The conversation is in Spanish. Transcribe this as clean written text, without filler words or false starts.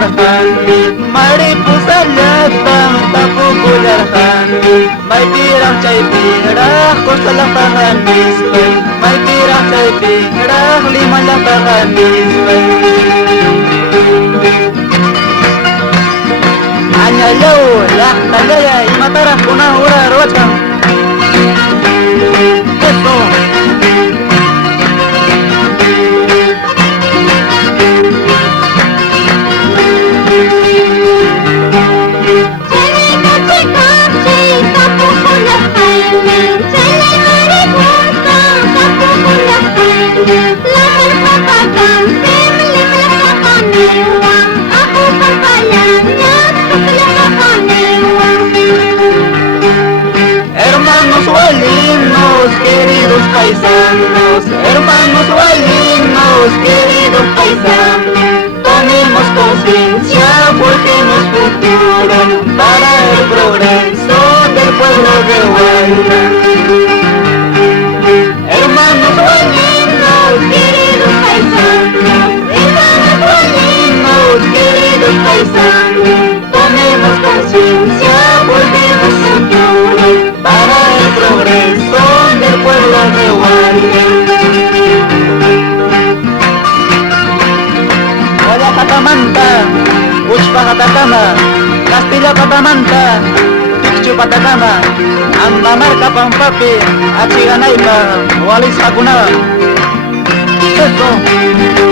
tapukullarqani maripusalata tapukullarqani maypiraq chaypiraq kustalaqtaqa nispay maypiraq chaypiraq limalaqtaqa nispay añalaw laqtallaya imataraq kunan ura ruwachkan eso Hermanos valinos, queridos paisanos, hermanos valinos, queridos paisanos, tomemos conciencia, forjemos futuro para el progreso del pueblo de Huayna. Hermanos valinos, queridos paisanos, hermanos valinos, queridos paisanos, tomemos conciencia, forjemos futuro para el progreso del pueblo de Huayna. Hola Patamanta, Uchpa Patakama, Castilla Patamanta, Tikchu Patakama, Andamarca Pampapi, Achiganaipa, Walis Hakuna. Eso.